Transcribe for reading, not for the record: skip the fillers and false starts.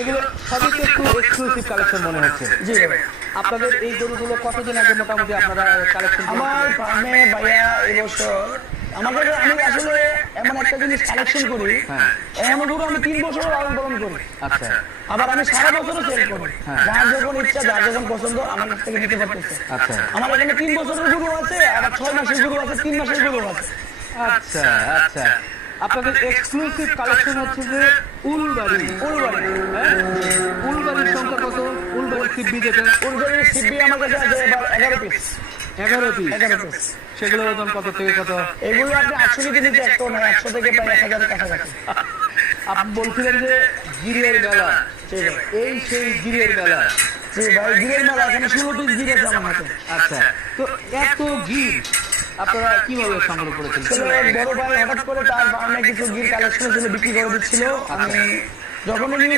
এগুলো সবই তো একটু এক্সক্লুসিভ কালেকশন মনে হচ্ছে। জি ভাই। আপনাদের এই গরুগুলো কতদিন আগে মোটামুটি আপনারা কালেকশন আমার ফার্মে ভাইয়া এবছর আমাদের আমি আসলে এমন একটা জিনিস কালেকশন করি, হ্যাঁ। এমন গরু আমি 3 বছর লালন পালন করি, আচ্ছা আবার আমি সারা বছরও সেল করি। হ্যাঁ। যার যখন ইচ্ছা, যার যখন পছন্দ আমার কাছ থেকে নিতে পারতেছে। আচ্ছা আমার এখানে 3 বছরের গরু আছে, আবার 6 মাসের গরু আছে, 3 মাসের গরু আছে। আচ্ছা আচ্ছা আপনাদের এক্সক্লুসিভ কালেকশন হচ্ছে যে উলবাড়ি। হ্যাঁ? উলবাড়ির সংখ্যা কত? উলবাড়ির সিবি যেটা উলবাড়ির সিবি আমার কাছে আছে এবার 11 পিস। 11 পিস। 11 পিস। সেগুলোর ওজন কত থেকে কত? এগুলো আপনি 800 কেজি নিতে একটু না, 100 থেকে প্রায় 1000 কাছাকাছি। আপনি বলছিলেন যে গিরের বেলা, জি ভাই। এই সেই গিরের বেলা। জি ভাই, গিরের মেলা এখানে 16 পিস গির আছে আমার হাতে। আচ্ছা তো এত গির আপনারা কিভাবে সংগ্রহ করেছেন? আসলে বড় ভাই হঠাৎ করে তার ফার্মে কিছু গির কালেকশন ছিল, বিক্রি করে দিচ্ছিল। আমি যখন নিউজ